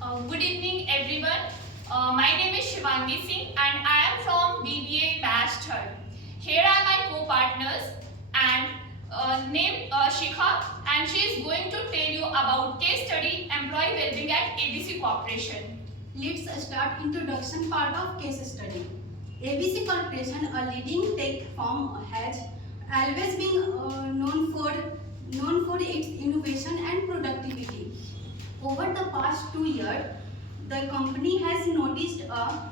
Good evening, everyone. My name is Shivangi Singh and I am from BBA Batch 3rd. Here are my co-partners and named Shikha, and she is going to tell you about case study employee well-being at ABC Corporation. Let's start introduction part of case study. ABC Corporation, a leading tech firm, has always been known for its innovation and productivity. Over the past 2 years, the company has noticed a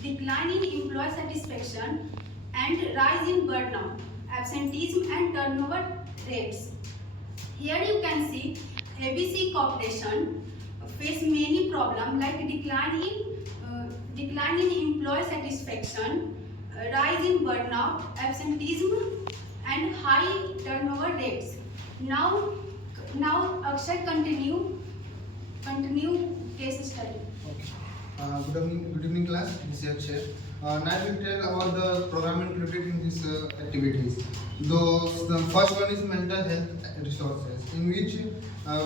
decline in employee satisfaction and rise in burnout, absenteeism and turnover rates. Here you can see ABC Corporation face many problems like decline in employee satisfaction, rise in burnout, absenteeism, and high turnover rates. Now Akshay continue case study. Good evening class. This is Akshay. Now I will tell about the program included in these activities. The first one is mental health resources, in which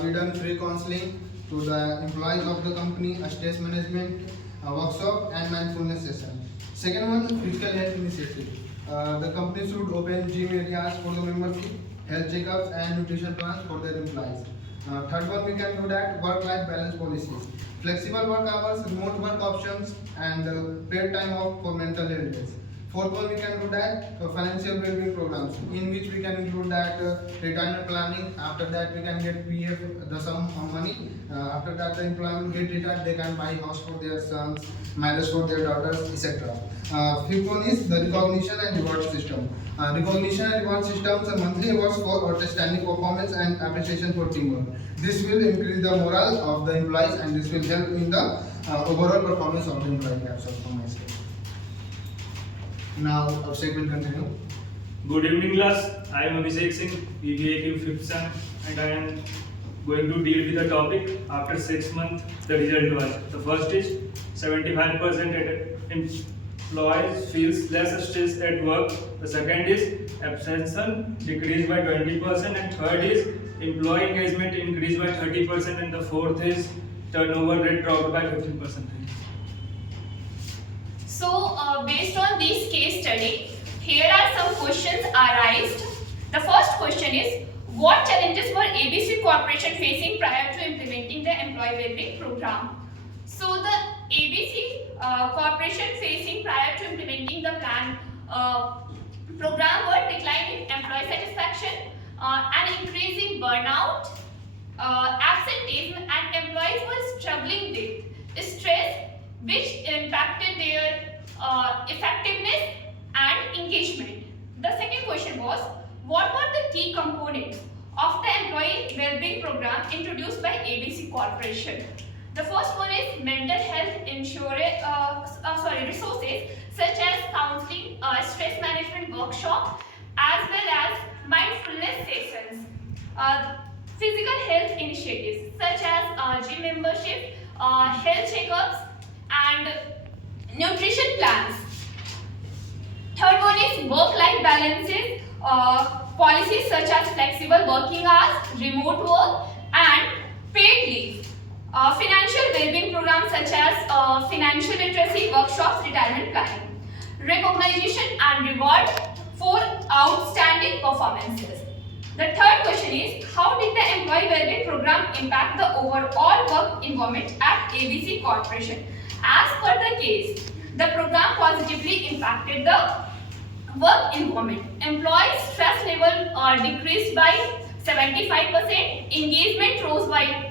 we done free counseling to the employees of the company, a stress management workshop and mindfulness session. Second one, physical health initiative. The company should open gym areas for the membership, health checkups and nutrition plans for their employees. Third one, we can do that work-life balance policies, flexible work hours, remote work options, and paid time off for mental illness. Fourth one, we can do that financial well-being programs, in which we can include that retirement planning. After that, we can get PF, the sum of money. After that, the employee will get retired, they can buy house for their sons, marriage for their daughters, etc. Fifth one is the recognition and reward system. Recognition and reward systems are monthly awards for outstanding performance and appreciation for teamwork. This will increase the morale of the employees and this will help in the overall performance of the employee. That's all from my side. Now, Abhishek will continue. Good evening, class. I am Abhishek Singh, BBA 5th sem, and I am going to deal with the topic after 6 months. The result was the first is 75% employees feels less stress at work. The second is absenteeism decreased by 20%, and third is employee engagement increased by 30%, and the fourth is turnover rate dropped by 15%. So, based on this case study, here are some questions arised. The first question is, what challenges were ABC Corporation facing prior to implementing the employee well-being program? So, the ABC Corporation facing prior to implementing the program were decline in employee satisfaction, an increase in burnout, absenteeism, and employees were struggling with stress, which impacted their effectiveness and engagement. The second question was, what were the key components of the employee well-being program introduced by ABC Corporation? The first one is mental health resources such as counseling, stress management workshop, as well as mindfulness sessions. Physical health initiatives such as gym membership, health checkups, and nutrition plans. Third one is work-life balances, policies such as flexible working hours, remote work, and paid leave. Financial well-being programs such as financial literacy workshops, retirement planning. Recognition and reward for outstanding performances. The third question is, how did the employee well-being program impact the overall work environment at ABC Corporation? As per the case, the program positively impacted the work environment. Employee stress level decreased by 75%, engagement rose by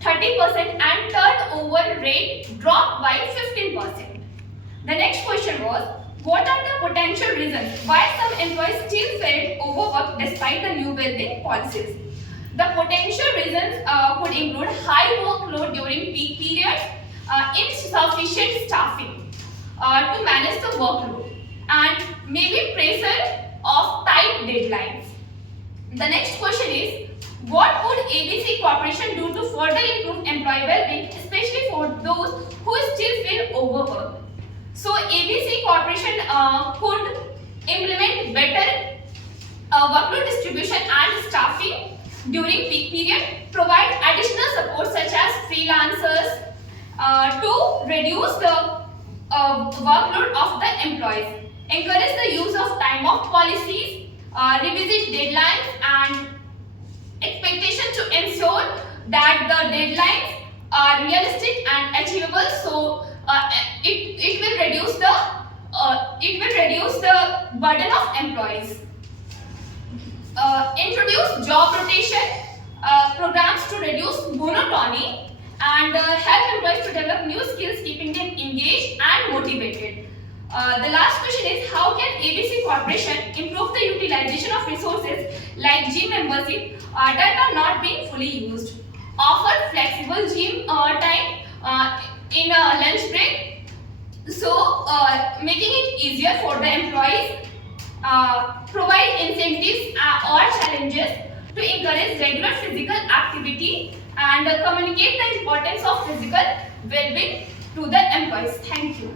30%, and turnover rate dropped by 15%. The next question was, what are the potential reasons why some employees still felt overworked despite the new well-being policies? The potential reasons could include high workload during peak periods, insufficient staffing to manage the workload, and maybe pressure of tight deadlines. The next question is, what would ABC Corporation do to further improve employee well-being, especially for those who still feel overworked? So ABC Corporation could implement better workload distribution and staffing during peak period, provide additional support such as free freelancers to reduce the workload of the employees. Encourage the use of time off policies, revisit deadlines and expectation to ensure that the deadlines are realistic and achievable. So it will reduce the burden of employees. Introduce job rotation programs to reduce monotony and help employees to develop new skills, keeping them engaged and motivated. The last question is, how can ABC Corporation improve the utilization of resources like gym membership that are not being fully used? Offer flexible gym time in a lunch break, so making it easier for the employees. Provide incentives or challenges to encourage regular physical activity and communicate the importance of physical well-being to the employees. Thank you.